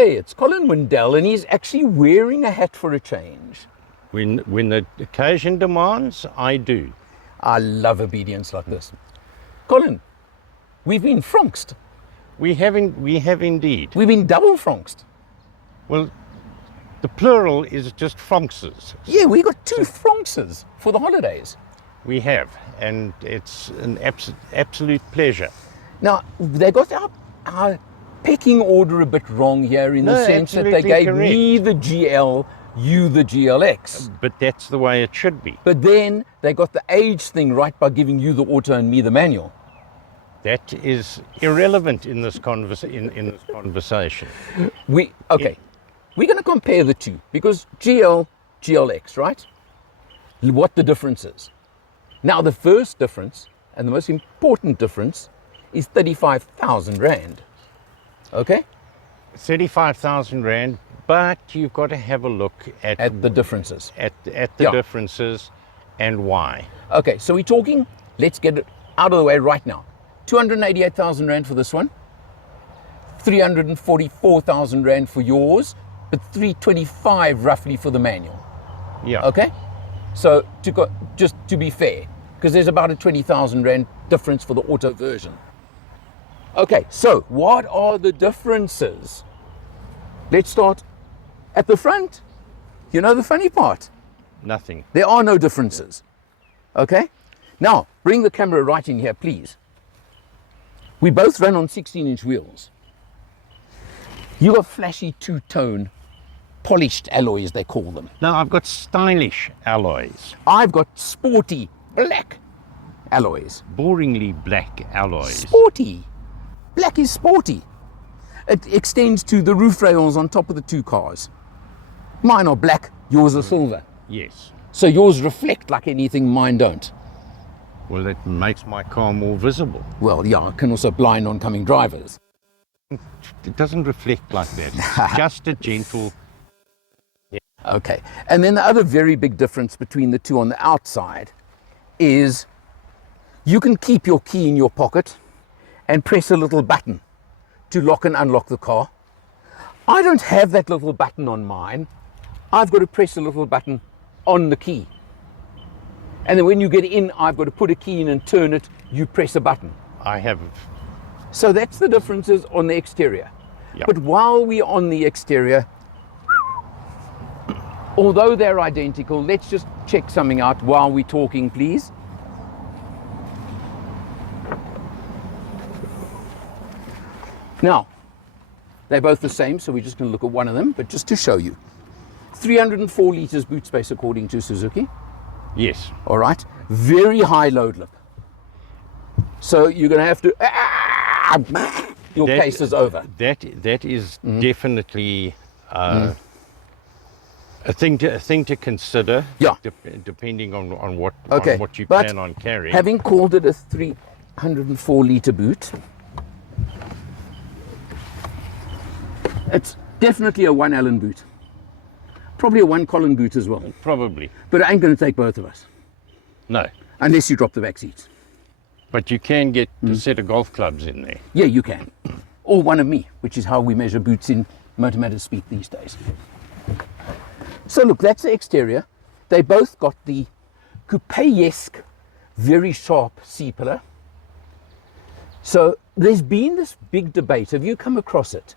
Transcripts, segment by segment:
Hey, it's Colin Windell, and he's actually wearing a hat for a change. When the occasion demands, I do. I love obedience like this. Colin, we've been Fronxed. We have indeed. We've been double Fronxed. Well, the plural is just Fronxes. Yeah, we got two Fronxes for the holidays. We have, and it's an absolute pleasure. Now, they got our pecking order a bit wrong here in the sense that they gave me the GL, you the GLX. But that's the way it should be. But then they got the age thing right by giving you the auto and me the manual. That is irrelevant in this conversation. We're going to compare the two because GL, GLX, right? What the difference is. Now, the first difference and the most important difference is 35,000 Rand. Okay? 35,000 Rand, but you've got to have a look at the differences. At the differences and why. Okay, so we're talking, let's get it out of the way right now. 288,000 Rand for this one, 344,000 Rand for yours, but 325 roughly for the manual. Yeah. Okay? So just to be fair, because there's about a 20,000 Rand difference for the auto version. Okay, so what are the differences? Let's start at the front. You know the funny part? Nothing. There are no differences. Okay? Now, bring the camera right in here, please. We both run on 16-inch wheels. You got flashy two-tone, polished alloys, they call them. No, I've got stylish alloys. I've got sporty, black alloys. Boringly black alloys. Sporty. Black is sporty. It extends to the roof rails on top of the two cars. Mine are black, yours are silver. Yes. So yours reflect like anything, mine don't. Well, that makes my car more visible. Well, yeah, it can also blind oncoming drivers. It doesn't reflect like that. It's just a gentle... Yeah. Okay. And then the other very big difference between the two on the outside is you can keep your key in your pocket and press a little button to lock and unlock the car. I don't have that little button on mine. I've got to press a little button on the key. And then when you get in, I've got to put a key in and turn it, you press a button. I have. So that's the differences on the exterior. Yep. But while we're on the exterior, although they're identical, let's just check something out while we're talking, please. Now, they're both the same, so we're just going to look at one of them, but just to show you. 304 litres boot space according to Suzuki. Yes. All right. Very high load lip. So you're going to have to... your case is over. That is definitely a thing to consider. Yeah. Depending on what you but plan on carrying. Having called it a 304 litre boot, it's definitely a one Allen boot. Probably a one Colin boot as well. Probably. But it ain't going to take both of us. No. Unless you drop the back seats. But you can get a set of golf clubs in there. Yeah, you can. Or one of me, which is how we measure boots in Motor speak these days. So look, that's the exterior. They both got the coupe-esque, very sharp C-pillar. So there's been this big debate. Have you come across it?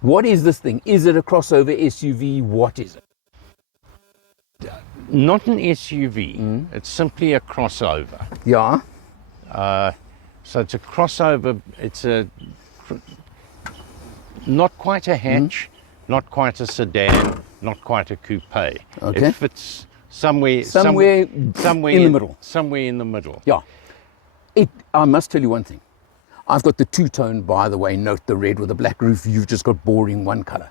What is this thing? Is it a crossover SUV? What is it? Not an SUV. It's simply a crossover. Yeah. So it's a crossover. It's not quite a hatch, not quite a sedan, not quite a coupe. Okay. It fits somewhere in the middle. Somewhere in the middle. Yeah. I must tell you one thing. I've got the two-tone, by the way, note the red with the black roof. You've just got boring one colour.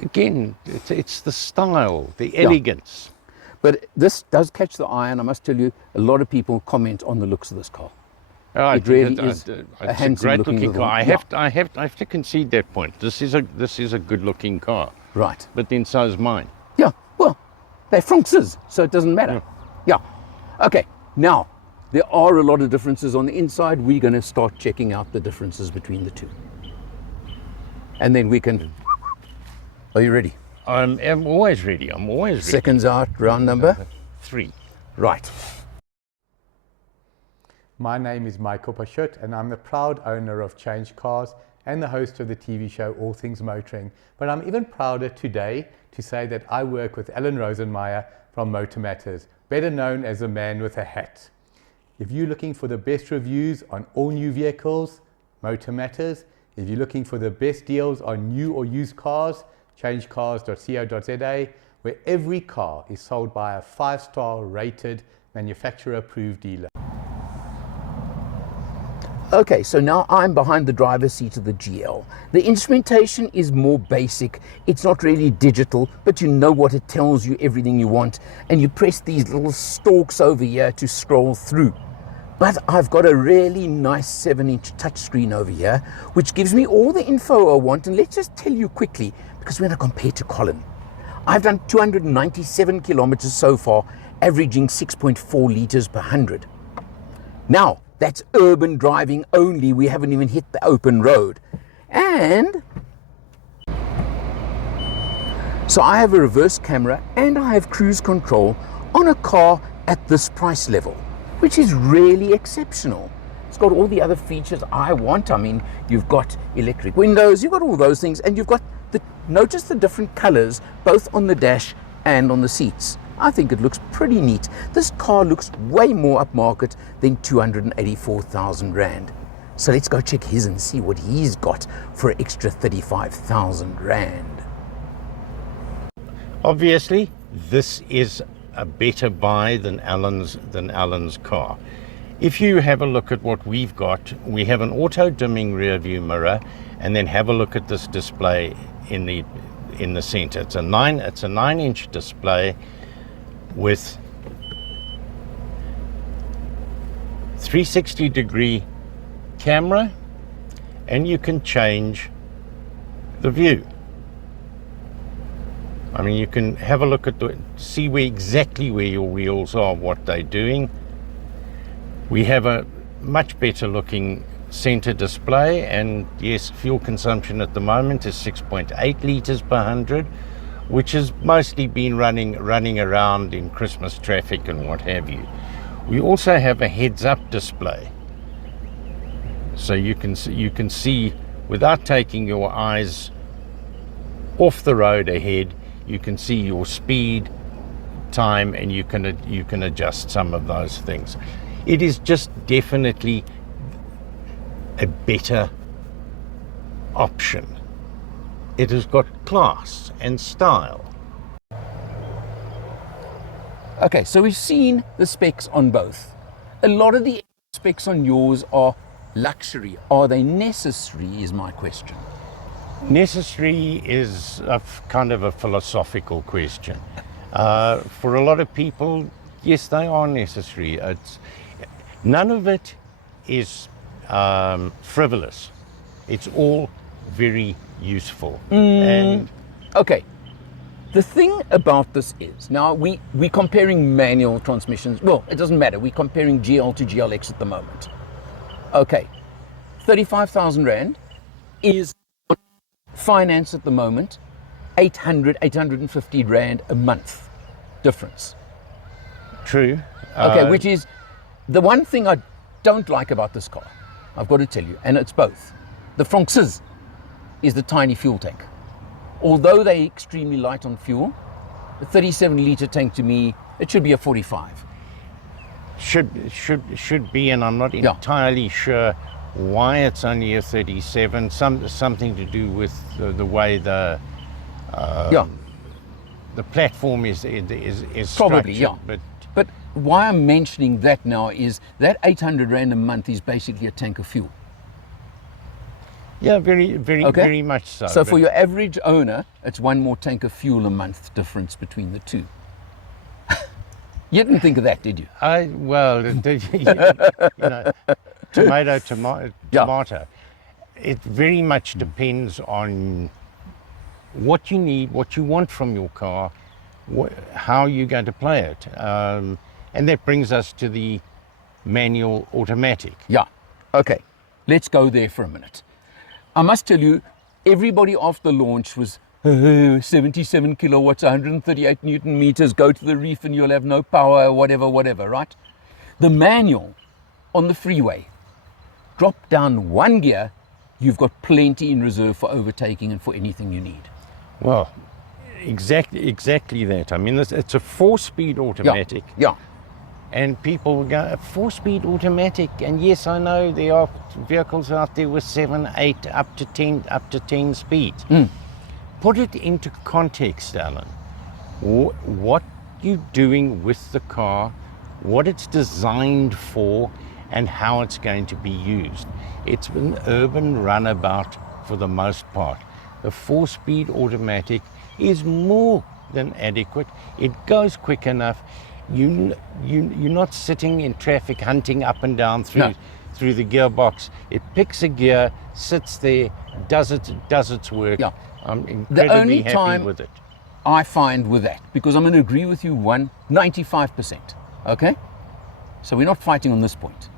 Again, it's the style, the elegance. But this does catch the eye, and I must tell you, a lot of people comment on the looks of this car. It really is a handsome-looking car. I have to concede that point. This is a good-looking car. Right. But then so is mine. Yeah. Well, they're Fronxes, so it doesn't matter. Yeah. Okay. Now, there are a lot of differences on the inside. We're going to start checking out the differences between the two. and then we can. Are you ready? I'm always ready. I'm always ready. Seconds out, round number 3. right. My name is Michael Pashut and I'm the proud owner of Change Cars and the host of the TV show All Things Motoring. But I'm even prouder today to say that I work with Alan Rosenmeyer from Motor Matters, better known as the man with a hat. If you're looking for the best reviews on all new vehicles, Motor Matters. If you're looking for the best deals on new or used cars, changecars.co.za, where every car is sold by a 5-star rated manufacturer approved dealer. Okay, so now I'm behind the driver's seat of the GL. The instrumentation is more basic. It's not really digital, but you know what it tells you, everything you want, and you press these little stalks over here to scroll through. But I've got a really nice 7-inch touchscreen over here, which gives me all the info I want. And let's just tell you quickly, because when I compare to Colin, I've done 297 kilometers so far, averaging 6.4 liters per 100. Now, that's urban driving only. We haven't even hit the open road. And so I have a reverse camera and I have cruise control on a car at this price level, which is really exceptional. It's got all the other features I want. I mean, you've got electric windows, you've got all those things, and you've got notice the different colors both on the dash and on the seats. I think it looks pretty neat. This car looks way more upmarket than 284,000 Rand. So let's go check his and see what he's got for an extra 35,000 Rand. Obviously, this is a better buy than Alan's car. If you have a look at what we've got, we have an auto dimming rear view mirror, and then have a look at this display in the center. It's a 9-inch display with 360-degree camera, and you can change the view. I mean, you can have a look at see exactly where your wheels are, what they're doing. We have a much better looking center display, and yes, fuel consumption at the moment is 6.8 liters per 100, which has mostly been running around in Christmas traffic and what have you. We also have a heads-up display, so you can see without taking your eyes off the road ahead. You can see your speed, time, and you can adjust some of those things. It is just definitely a better option. It has got class and style. Okay, so we've seen the specs on both. A lot of the specs on yours are luxury. Are they necessary is my question. Necessary is kind of a philosophical question. For a lot of people, yes, they are necessary. None of it is frivolous. It's all very useful. And okay, the thing about this is, now we're comparing manual transmissions. Well, it doesn't matter. We're comparing GL to GLX at the moment. Okay, 35,000 Rand is finance at the moment, 850 Rand a month difference. true. Okay, which is the one thing I don't like about this car, I've got to tell you, and it's both. The Fronxes is the tiny fuel tank. Although they're extremely light on fuel, the 37-litre tank to me, it should be a 45. Should be, and I'm not entirely sure why it's only a 37. Something to do with the way the platform is Probably, structured. But why I'm mentioning that now is that 800 Rand a month is basically a tank of fuel. Yeah, very much so. So for your average owner, it's one more tank of fuel a month difference between the two. You didn't think of that, did you? Tomato. It very much depends on what you need, what you want from your car, how you're going to play it. And that brings us to the manual automatic. Yeah. Okay. Let's go there for a minute. I must tell you, everybody after launch was 77 kilowatts, 138 Newton meters, go to the reef and you'll have no power, whatever, right? The manual on the freeway, drop down one gear, you've got plenty in reserve for overtaking and for anything you need. Well, exactly that. I mean, it's a 4-speed automatic. Yeah. And people go, a 4-speed automatic. And yes, I know there are vehicles out there with 7, 8, up to 10 speeds. Put it into context, Alan. What you're doing with the car, what it's designed for, and how it's going to be used. It's an urban runabout for the most part. The 4-speed automatic is more than adequate. It goes quick enough. You're not sitting in traffic hunting up and down through the gearbox. It picks a gear, sits there, does its work. Yeah. I'm incredibly happy with it. I find with that, because I'm going to agree with you 95%, okay? So we're not fighting on this point.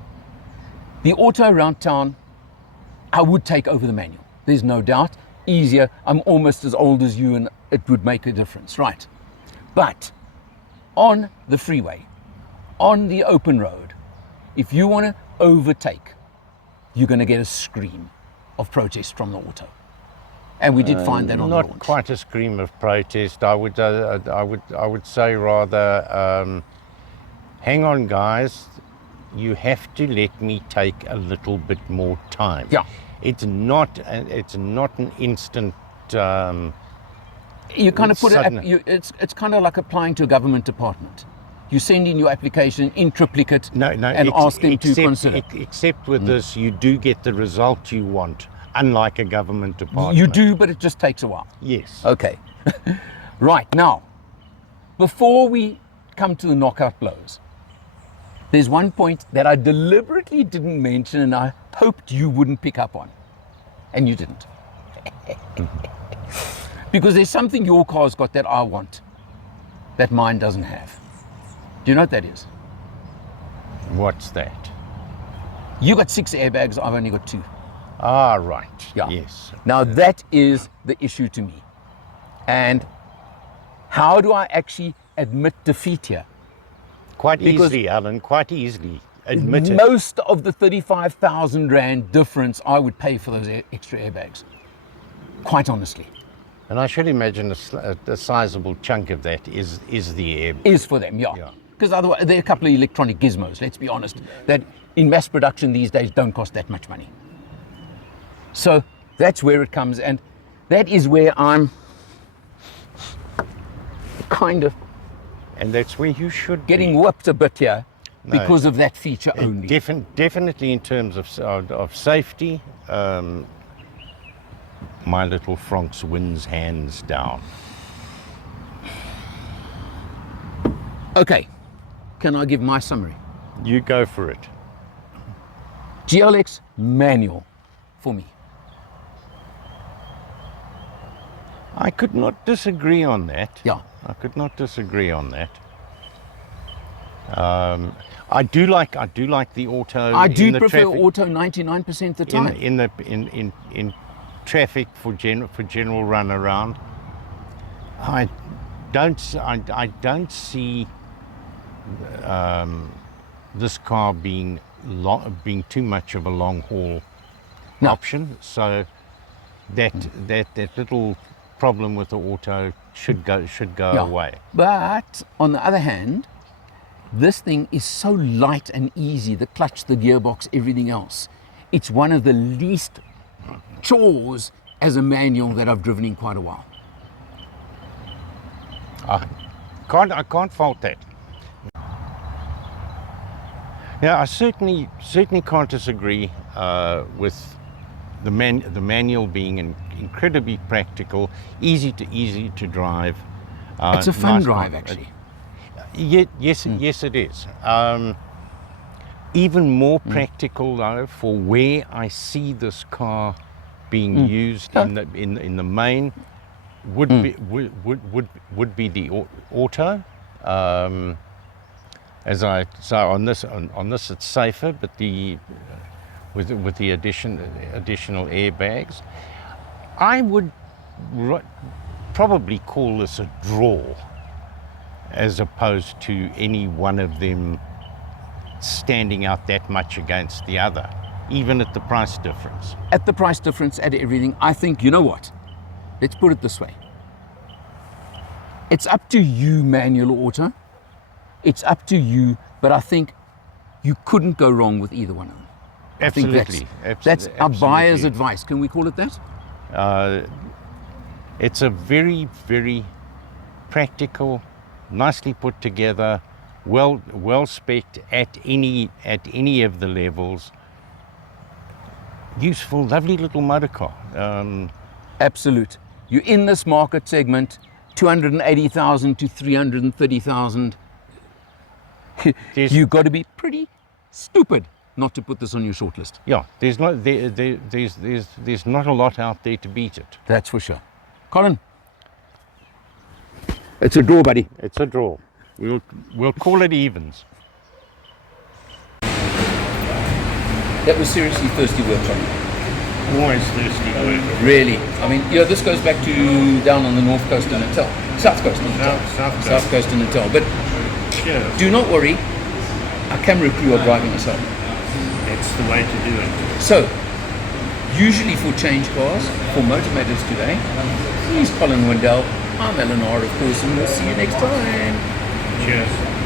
The auto around town, I would take over the manual. There's no doubt. Easier. I'm almost as old as you and it would make a difference, right? But on the freeway, on the open road, if you want to overtake, you're going to get a scream of protest from the auto. And we did find that on the launch. Not quite a scream of protest. I would say rather, hang on, guys. You have to let me take a little bit more time. Yeah. It's not an instant. You kind of put it. It's kind of like applying to a government department. You send in your application in triplicate and ask them to consider. Except with this, you do get the result you want, unlike a government department. You do, but it just takes a while. Yes. Okay. Right, now, before we come to the knockout blows, there's one point that I deliberately didn't mention and I hoped you wouldn't pick up on. And you didn't. Because there's something your car's got that I want, that mine doesn't have. Do you know what that is? What's that? You got 6 airbags, I've only got 2. Ah, right. Yeah. Yes. Now that is the issue to me. And how do I actually admit defeat here? Quite easily, Alan, quite easily. Admit it. Most of the 35,000 Rand difference I would pay for those extra airbags. Quite honestly. And I should imagine a sizable chunk of that is the airbag. Is for them, yeah. Because otherwise, there are a couple of electronic gizmos, let's be honest, that in mass production these days don't cost that much money. So that's where it comes, and that is where I'm kind of... And that's where you should getting whipped a bit here because of that feature only. Definitely in terms of safety, my little Fronx wins hands down. Okay, can I give my summary? You go for it. GLX manual for me. I could not disagree on that. Yeah. I could not disagree on that. I do like the auto. I do prefer auto 99% of the time. In traffic for general run around. I don't see this car being too much of a long haul option. So that little problem with the auto should go away. But on the other hand, this thing is so light and easy, the clutch, the gearbox, everything else. It's one of the least chores as a manual that I've driven in quite a while. I can't fault that. Yeah, I certainly can't disagree with the manual being incredibly practical, easy to drive. It's a fun drive, actually. Yes, it is. Even more practical though for where I see this car being used in the main would be the auto. On this it's safer, but with the additional airbags. I would probably call this a draw, as opposed to any one of them standing out that much against the other, even at the price difference. At the price difference, at everything, I think, you know what? Let's put it this way. It's up to you, manual or auto. It's up to you, but I think you couldn't go wrong with either one of them. Absolutely. That's our buyer's advice. Can we call it that? It's a very, very practical, nicely put together, well spec'd at any of the levels. Useful, lovely little motor car. Absolute. You're in this market segment, 280,000 to 330,000. You've got to be pretty stupid not to put this on your shortlist. Yeah, there's not a lot out there to beat it. That's for sure. Colin, it's a draw, buddy. It's a draw. We'll call it evens. That was seriously thirsty work, Colin. Always thirsty work. Really. I mean, you know, this goes back to down on the north coast in Natal. South coast in Natal. South coast in Natal. But do not worry, our camera crew are driving us home. That's the way to do it. So, usually for change cars, for Motivators today, he's Colin Wendell. I'm Eleanor, of course, and we'll see you next time. Cheers.